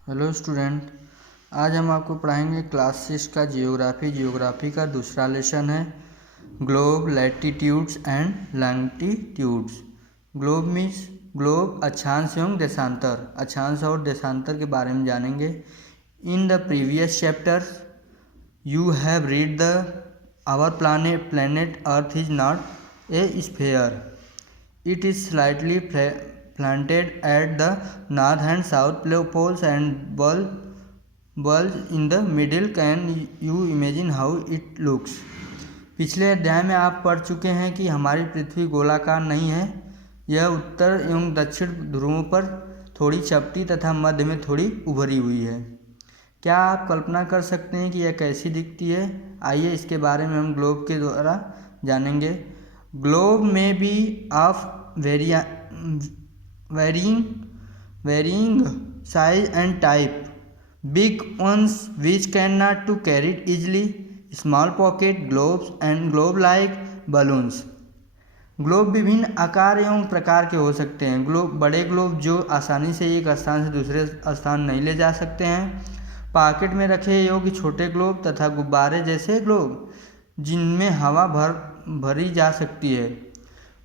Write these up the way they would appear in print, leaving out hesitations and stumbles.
Hello student, आज हम आपको पढ़ाएंगे क्लास 6 का जियोग्राफी का दूसरा लेसन है globe, latitudes and longitudes. Globe means globe, अक्षांश एवं देशांतर। अक्षांश और देशांतर के बारे में जानेंगे। In the previous chapter you have read the our planet earth is not a sphere, it is slightly planted at the north and south poles and bulge in the middle. Can you imagine how it looks? पिछले अध्याय में आप पढ़ चुके हैं कि हमारी पृथ्वी गोलाकार नहीं है। यह उत्तर एवं दक्षिण ध्रुवों पर थोड़ी चपटी तथा मध्य में थोड़ी उभरी हुई है। क्या आप कल्पना कर सकते हैं कि यह कैसी दिखती है? आइए इसके बारे में हम ग्लोब के द्वारा जानेंगे। ग्लोब में be of varying size and type. Big ones which cannot to carry it easily, small pocket globes and globe like balloons. Globe विभिन्न आकार एवं प्रकार के हो सकते हैं। ग्लोब बड़े ग्लोब जो आसानी से एक स्थान से दूसरे स्थान नहीं ले जा सकते हैं, पॉकेट में रखे योग्य छोटे ग्लोब तथा गुब्बारे जैसे ग्लोब जिनमें हवा भरी जा सकती है।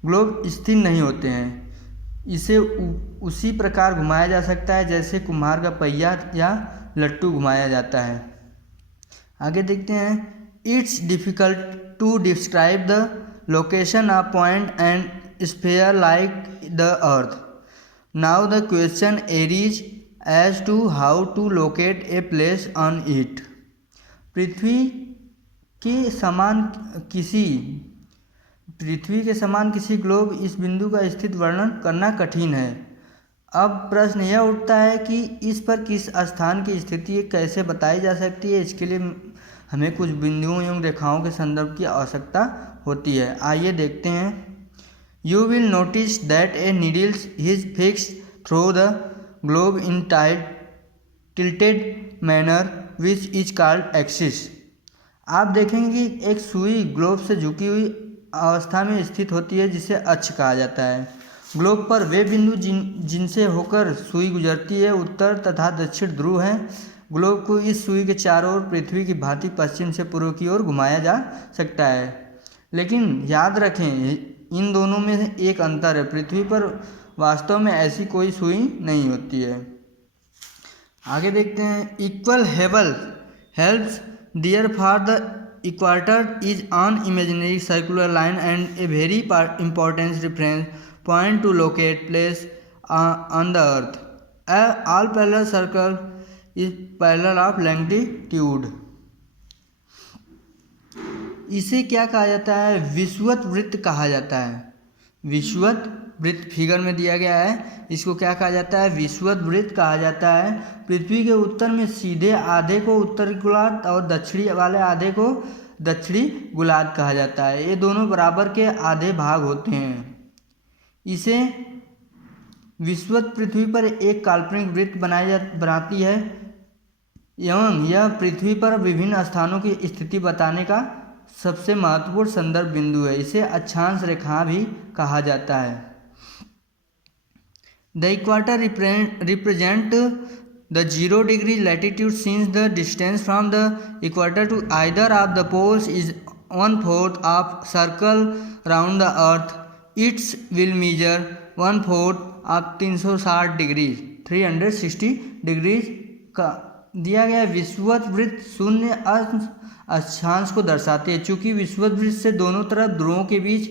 ग्लोब स्थिर नहीं होते हैं, इसे उसी प्रकार घुमाया जा सकता है जैसे कुम्हार का पहिया या लट्टू घुमाया जाता है। आगे देखते हैं। It's difficult to describe the location of point and sphere like the earth. Now the question arises as to how to locate a place on it. पृथ्वी के समान किसी ग्लोब इस बिंदु का स्थित वर्णन करना कठिन है। अब प्रश्न यह उठता है कि इस पर किस स्थान की स्थिति कैसे बताई जा सकती है। इसके लिए हमें कुछ बिंदुओं एवं रेखाओं के संदर्भ की आवश्यकता होती है। आइए देखते हैं। You will notice that A needles is fixed through the globe in tilted manner which is called axis. आप देखेंगे कि एक सुई ग्लोब से झुकी हुई अवस्था में स्थित होती है जिसे अक्ष कहा जाता है। ग्लोब पर वे बिंदु जिनसे होकर सुई गुजरती है उत्तर तथा दक्षिण ध्रुव हैं। ग्लोब को इस सुई के चारों ओर पृथ्वी की भांति पश्चिम से पूर्व की ओर घुमाया जा सकता है। लेकिन याद रखें, इन दोनों में एक अंतर है। पृथ्वी पर वास्तव में ऐसी कोई सुई नहीं होती है। आगे देखते हैं। Equal helps there for the equator is an imaginary circular line and a very important reference point to locate place on the earth. All parallel circle is parallel of longitude. इसे क्या कहा जाता है? विषुवत वृत्त कहा जाता है। विषुवत वृत्त फिगर में दिया गया है। इसको क्या कहा जाता है? विषुवत वृत्त कहा जाता है। पृथ्वी के उत्तर में सीधे आधे को उत्तरी गोलार्ध और दक्षिणी वाले आधे को दक्षिणी गोलार्ध कहा जाता है। ये दोनों बराबर के आधे भाग होते हैं। इसे विषुवत पृथ्वी पर एक काल्पनिक वृत्त बनाती है एवं यह पृथ्वी पर विभिन्न स्थानों की स्थिति बताने का सबसे महत्वपूर्ण संदर्भ बिंदु है। इसे अक्षांश रेखा भी कहा जाता है। The equator represent the 0 degree latitude since the distance from the equator to either of the poles is 1/4 of circle round the earth. Its will measure 1/4 of 360 degrees 360 degrees का दिया गया विषुवत वृत्त शून्य अक्षांश को दर्शाते हैं। चूँकि विषुवत वृत्त से दोनों तरफ ध्रुवों के बीच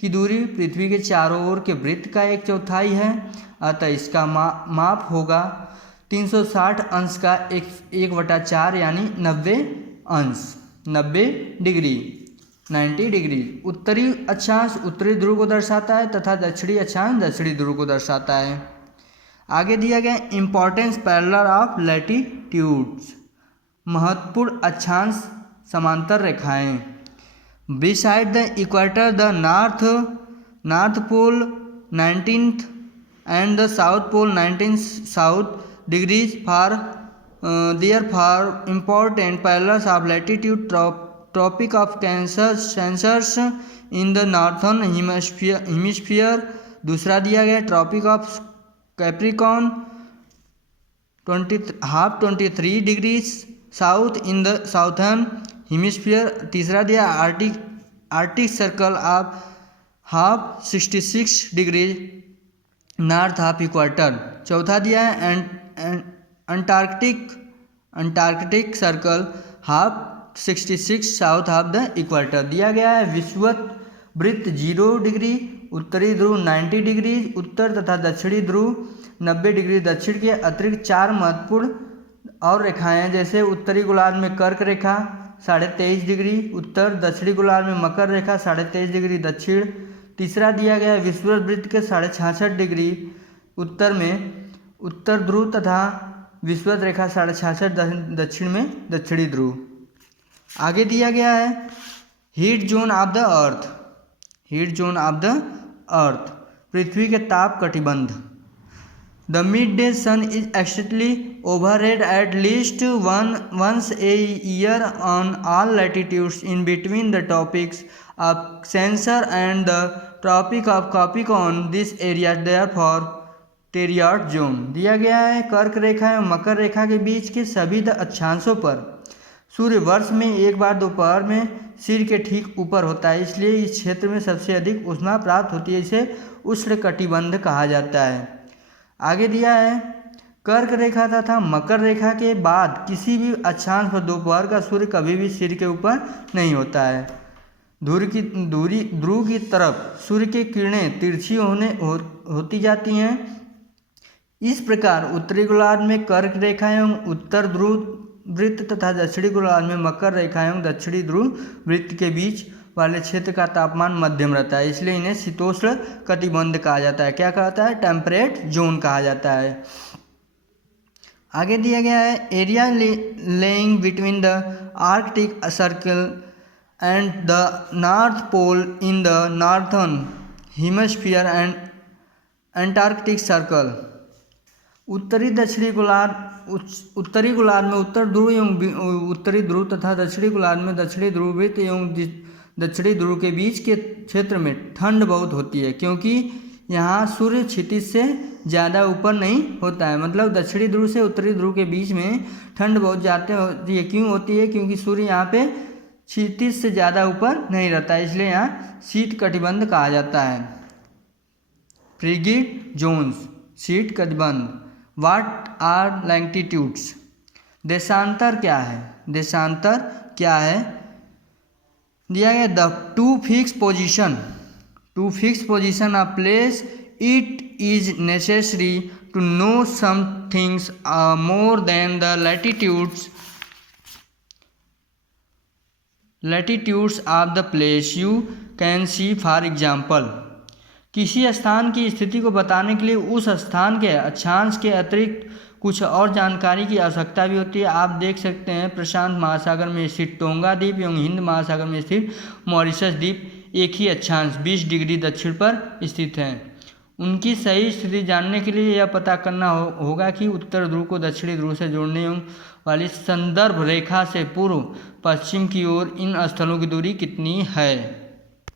की दूरी पृथ्वी के चारों ओर के वृत्त का 1/4 है, अतः इसका माप होगा 360 अंश का 1/4 यानी 90 अंश, 90 डिग्री, 90 डिग्री। उत्तरी अक्षांश उत्तरी ध्रुव को दर्शाता है तथा दक्षिणी अक्षांश दक्षिणी ध्रुव को दर्शाता है। आगे दिया गया इंपॉर्टेंस पैरेलल ऑफ लैटिट्यूड्स। महत्वपूर्ण अक्षांश समांतर रेखाएं। Beside the equator the north pole 19th and the south pole 19 south degrees therefore important parallels of latitude. Tropic of Cancers in the northern hemisphere। दूसरा दिया गया Tropic of Capricorn 23 degree south in the southern hemisphere. तीसरा दिया Arctic Circle of half 66 degree north of equator. चौथा दिया है Antarctic Circle half 66 south of the equator. दिया गया है विषुवत वृत्त 0 डिग्री, उत्तरी ध्रुव 90 डिग्री, उत्तर तथा दक्षिणी ध्रुव 90 डिग्री दक्षिण के अतिरिक्त 4 महत्वपूर्ण और रेखाएं जैसे उत्तरी गोलार्ध में कर्क रेखा 23.5 डिग्री उत्तर, दक्षिणी गोलार्ध में मकर रेखा 23.5 डिग्री दक्षिण। तीसरा दिया गया विषुवत वृत्त के 66.5 डिग्री उत्तर में उत्तर ध्रुव तथा विषुवत रेखा 66.5 दक्षिण में दक्षिणी ध्रुव। आगे दिया गया है heat zone of the earth. Heat zone of the earth पृथ्वी के ताप कटिबंध। The mid day sun is extremely overhead at least once a year on all latitudes in between the tropics of Cancer and the Tropic of Capricorn. This area therefore torrid zone. दिया गया है कर्क रेखा एवं मकर रेखा के बीच के सभी अक्षांशों पर सूर्य वर्ष में एक बार दोपहर में सिर के ठीक ऊपर होता है, इसलिए इस क्षेत्र में सबसे अधिक ऊष्मा प्राप्त होती है। इसे उष्णकटिबंध कहा जाता है। आगे दिया है कर्क रेखा तथा मकर रेखा के बाद किसी भी अक्षांश पर दोपहर का सूर्य कभी भी सिर के ऊपर नहीं होता है। ध्रुव की तरफ सूर्य की किरणें तिरछी होती जाती हैं। इस प्रकार उत्तरी गोलार्ध में कर्क रेखा एवं उत्तर ध्रुव वृत्त तथा दक्षिणी गोलार्ध में मकर रेखा एवं दक्षिणी ध्रुव वृत्त के बीच वाले क्षेत्र का तापमान मध्यम रहता है, इसलिए इन्हें शीतोष्ण कटिबंध कहा जाता है। क्या कहता है? टेम्परेट जोन कहा जाता है। आगे दिया गया है area lying between the Arctic circle and the north pole in the northern hemisphere and Antarctic circle. उत्तरी गोलार्ध में उत्तर ध्रुव एवं उत्तरी ध्रुव तथा दक्षिणी गोलार्ध में दक्षिणी ध्रुव वृत्त एवं दक्षिणी ध्रुव के बीच के क्षेत्र में ठंड बहुत होती है, क्योंकि यहाँ सूर्य क्षितिज से ज़्यादा ऊपर नहीं होता है। मतलब दक्षिणी ध्रुव से उत्तरी ध्रुव के बीच में ठंड बहुत ज़्यादा होती है। क्यों होती है? क्योंकि सूर्य यहाँ पे क्षितिज से ज़्यादा ऊपर नहीं रहता है, इसलिए यहाँ शीत कटिबंध कहा जाता है। फ्रिगिड जोन्स शीत कटिबंध। What are longitudes? देशांतर क्या है? देशांतर क्या है? दिया गया the to fix position of place it is necessary to know some things more than the latitudes of the place you can see. For example, किसी स्थान की स्थिति को बताने के लिए उस स्थान के अक्षांश के अतिरिक्त कुछ और जानकारी की आवश्यकता भी होती है। आप देख सकते हैं प्रशांत महासागर में स्थित टोंगा द्वीप एवं हिंद महासागर में स्थित मॉरिशस द्वीप एक ही अक्षांश 20 डिग्री दक्षिण पर स्थित हैं। उनकी सही स्थिति जानने के लिए यह पता करना होगा कि उत्तर ध्रुव को दक्षिणी ध्रुव से जोड़ने वाली संदर्भ रेखा से पूर्व पश्चिम की ओर इन स्थलों की दूरी कितनी है।